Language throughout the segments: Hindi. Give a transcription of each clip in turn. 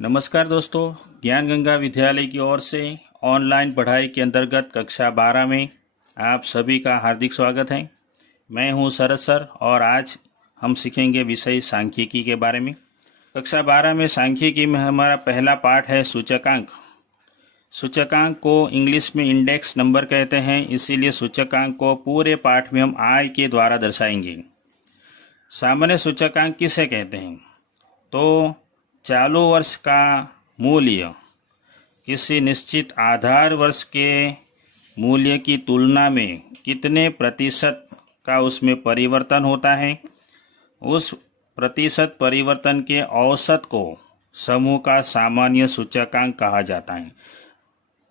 नमस्कार दोस्तों, ज्ञान गंगा विद्यालय की ओर से ऑनलाइन पढ़ाई के अंतर्गत कक्षा 12 में आप सभी का हार्दिक स्वागत है। मैं हूं शरद सर और आज हम सीखेंगे विषय सांख्यिकी के बारे में। कक्षा 12 में सांख्यिकी में हमारा पहला पाठ है सूचकांक। सूचकांक को इंग्लिश में इंडेक्स नंबर कहते हैं, इसीलिए सूचकांक को पूरे पाठ में हम आई के द्वारा दर्शाएंगे। सामान्य सूचकांक किसे कहते हैं? तो चालू वर्ष का मूल्य किसी निश्चित आधार वर्ष के मूल्य की तुलना में कितने प्रतिशत का उसमें परिवर्तन होता है, उस प्रतिशत परिवर्तन के औसत को समूह का सामान्य सूचकांक कहा जाता है।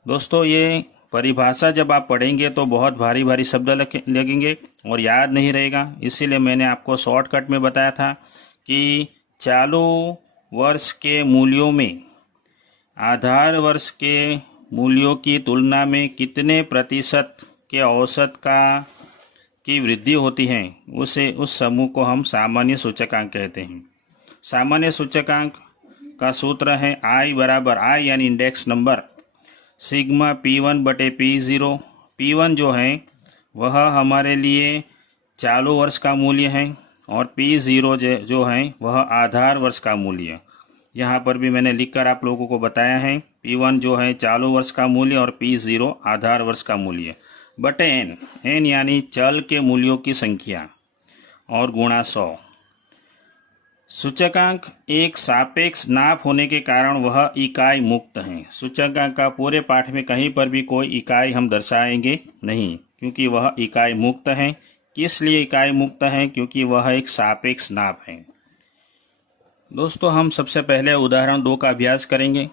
दोस्तों, ये परिभाषा जब आप पढ़ेंगे तो बहुत भारी भारी शब्द लगेंगे और याद नहीं रहेगा, इसीलिए मैंने आपको शॉर्टकट में बताया था कि चालू वर्ष के मूल्यों में आधार वर्ष के मूल्यों की तुलना में कितने प्रतिशत के औसत की वृद्धि होती है, उस समूह को हम सामान्य सूचकांक कहते हैं। सामान्य सूचकांक का सूत्र है आई बराबर आई यानी इंडेक्स नंबर सिग्मा P1 बटे P0। P1 जो है वह हमारे लिए चालू वर्ष का मूल्य है और P0 जो है वह आधार वर्ष का मूल्य। यहाँ पर भी मैंने लिखकर आप लोगों को बताया है। P1 जो है चालू वर्ष का मूल्य और P0 आधार वर्ष का मूल्य बटे n यानी चल के मूल्यों की संख्या और गुणा 100। सूचकांक एक सापेक्ष नाप होने के कारण वह इकाई मुक्त है। सूचकांक का पूरे पाठ में कहीं पर भी कोई इकाई हम दर्शाएंगे नहीं, क्योंकि वह इकाई मुक्त है। किस लिए इकाई मुक्त है? क्योंकि वह एक सापेक्ष नाप है। दोस्तों, हम सबसे पहले उदाहरण 2 का अभ्यास करेंगे।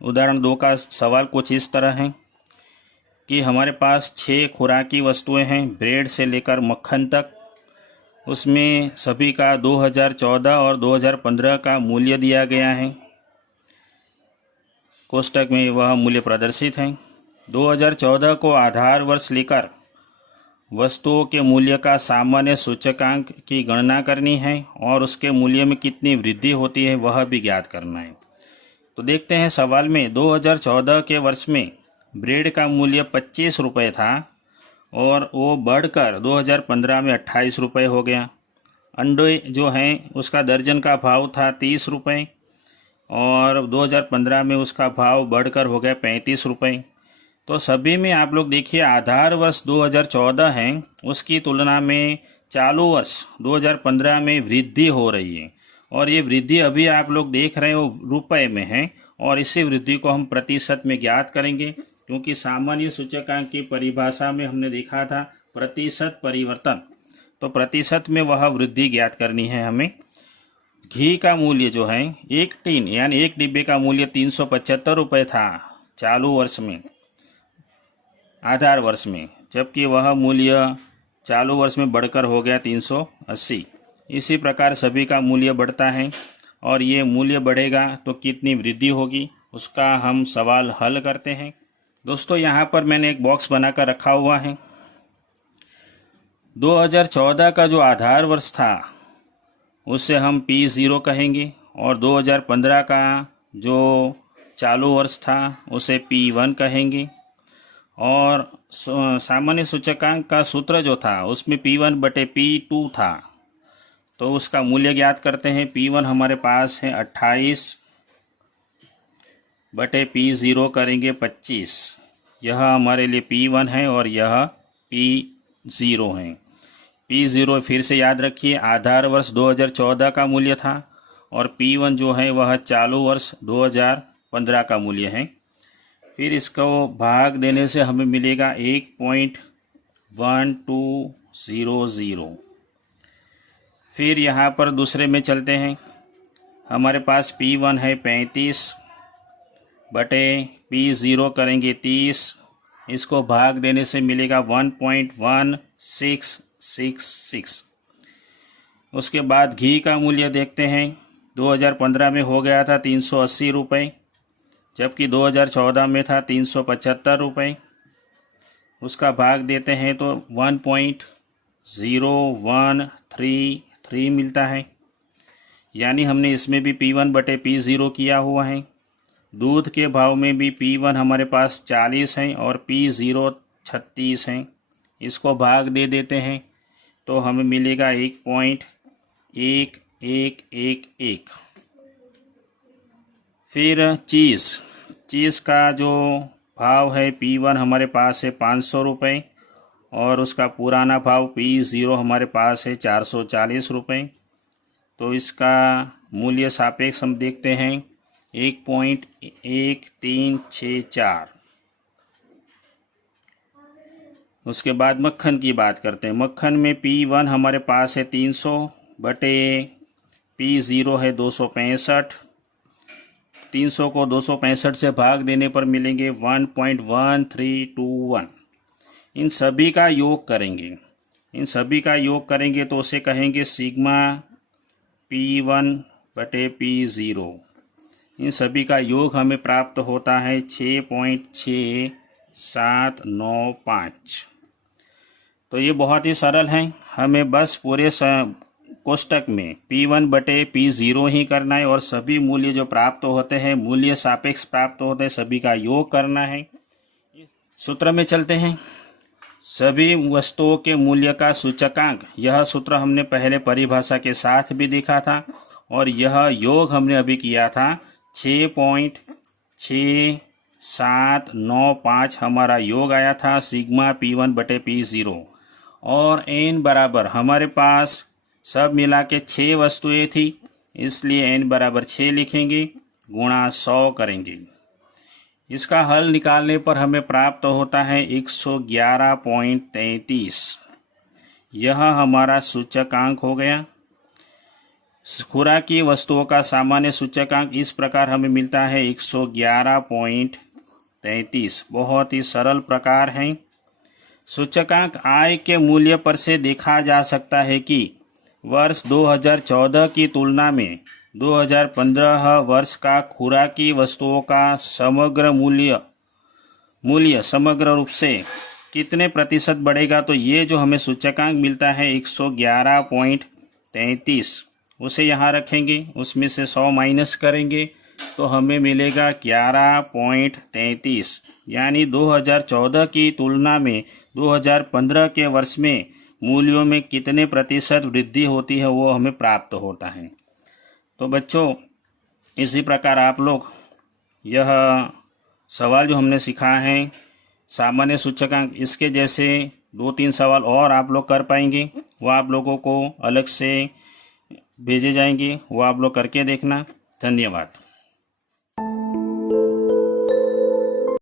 उदाहरण 2 का सवाल कुछ इस तरह है कि हमारे पास 6 खुराकी वस्तुएं हैं, ब्रेड से लेकर मक्खन तक। उसमें सभी का 2014 और 2015 का मूल्य दिया गया है। कोष्टक में वह मूल्य प्रदर्शित है। 2014 को आधार वर्ष लेकर वस्तुओं के मूल्य का सामान्य सूचकांक की गणना करनी है और उसके मूल्य में कितनी वृद्धि होती है वह भी ज्ञात करना है। तो देखते हैं सवाल में 2014 के वर्ष में ब्रेड का मूल्य 25 रुपये था और वो बढ़कर 2015 में 28 रुपये हो गया। अंडे जो हैं उसका दर्जन का भाव था 30 रुपये और 2015 में उसका भाव बढ़कर हो गया 35 रुपये। तो सभी में आप लोग देखिए आधार वर्ष 2014 है, उसकी तुलना में चालू वर्ष 2015 में वृद्धि हो रही है और ये वृद्धि अभी आप लोग देख रहे हो रुपए में है और इसी वृद्धि को हम प्रतिशत में ज्ञात करेंगे, क्योंकि सामान्य सूचकांक की परिभाषा में हमने देखा था प्रतिशत परिवर्तन। तो प्रतिशत में वह वृद्धि ज्ञात करनी है हमें। घी का मूल्य जो है एक टीन यानी एक डिब्बे का मूल्य 375 रुपये था चालू वर्ष में आधार वर्ष में, जबकि वह मूल्य चालू वर्ष में बढ़कर हो गया 380। इसी प्रकार सभी का मूल्य बढ़ता है और ये मूल्य बढ़ेगा तो कितनी वृद्धि होगी उसका हम सवाल हल करते हैं। दोस्तों, यहाँ पर मैंने एक बॉक्स बनाकर रखा हुआ है। 2014 का जो आधार वर्ष था उसे हम P0 कहेंगे और 2015 का जो चालू वर्ष था उसे P1 कहेंगे। और सामान्य सूचकांक का सूत्र जो था उसमें P1 बटे P2 था, तो उसका मूल्य ज्ञात करते हैं। P1 हमारे पास है 28 बटे P0 करेंगे 25। यह हमारे लिए P1 है और यह P0 है। P0 फिर से याद रखिए आधार वर्ष 2014 का मूल्य था और P1 जो है वह चालू वर्ष 2015 का मूल्य है। फिर इसको भाग देने से हमें मिलेगा 1.1200। फिर यहाँ पर दूसरे में चलते हैं। हमारे पास P1 है 35 बटे P0 करेंगे 30। इसको भाग देने से मिलेगा 1.1666। उसके बाद घी का मूल्य देखते हैं। 2015 में हो गया था 380 रुपये, जबकि 2014 में था 375 रुपये। उसका भाग देते हैं तो 1.0133 मिलता है। यानी हमने इसमें भी P1 बटे P0 किया हुआ है। दूध के भाव में भी P1 हमारे पास 40 है और P0 36 है। इसको भाग दे देते हैं तो हमें मिलेगा 1.1111। फिर चीज़ का जो भाव है P1 हमारे पास है 500 रुपये और उसका पुराना भाव P0 हमारे पास है 440 रुपये। तो इसका मूल्य सापेक्ष हम देखते हैं 1.1364। उसके बाद मक्खन की बात करते हैं। मक्खन में P1 हमारे पास है 300 बटे P0 है 265। 300 को 265 से भाग देने पर मिलेंगे 1.1321। इन सभी का योग करेंगे तो उसे कहेंगे सिग्मा P1 बटे P0। इन सभी का योग हमें प्राप्त होता है 6.6795। तो ये बहुत ही सरल है। हमें बस पूरे कोष्टक में P1 बटे P0 ही करना है और सभी मूल्य जो प्राप्त होते हैं, मूल्य सापेक्ष प्राप्त होते हैं, सभी का योग करना है। सूत्र में चलते हैं। सभी वस्तुओं के मूल्य का सूचकांक, यह सूत्र हमने पहले परिभाषा के साथ भी देखा था और यह योग हमने अभी किया था 6.6795 हमारा योग आया था सिग्मा P1 बटे P0। और n बराबर हमारे पास सब मिला के 6 वस्तुएं थी, इसलिए n बराबर 6 लिखेंगे, गुणा 100 करेंगे। इसका हल निकालने पर हमें प्राप्त होता है 111.33। यह हमारा सूचकांक हो गया। खुराकी वस्तुओं का सामान्य सूचकांक इस प्रकार हमें मिलता है 111.33। बहुत ही सरल प्रकार है। सूचकांक आय के मूल्य पर से देखा जा सकता है कि वर्ष 2014 की तुलना में 2015 वर्ष का खुराकी वस्तुओं का समग्र मूल्य समग्र रूप से कितने प्रतिशत बढ़ेगा। तो ये जो हमें सूचकांक मिलता है 111.33, उसे यहाँ रखेंगे, उसमें से 100 माइनस करेंगे तो हमें मिलेगा 11.33। यानी 2014 की तुलना में 2015 के वर्ष में मूल्यों में कितने प्रतिशत वृद्धि होती है वो हमें प्राप्त होता है। तो बच्चों, इसी प्रकार आप लोग यह सवाल जो हमने सीखा है सामान्य सूचकांक, इसके जैसे 2-3 सवाल और आप लोग कर पाएंगे। वो आप लोगों को अलग से भेजे जाएंगे, वो आप लोग करके देखना। धन्यवाद।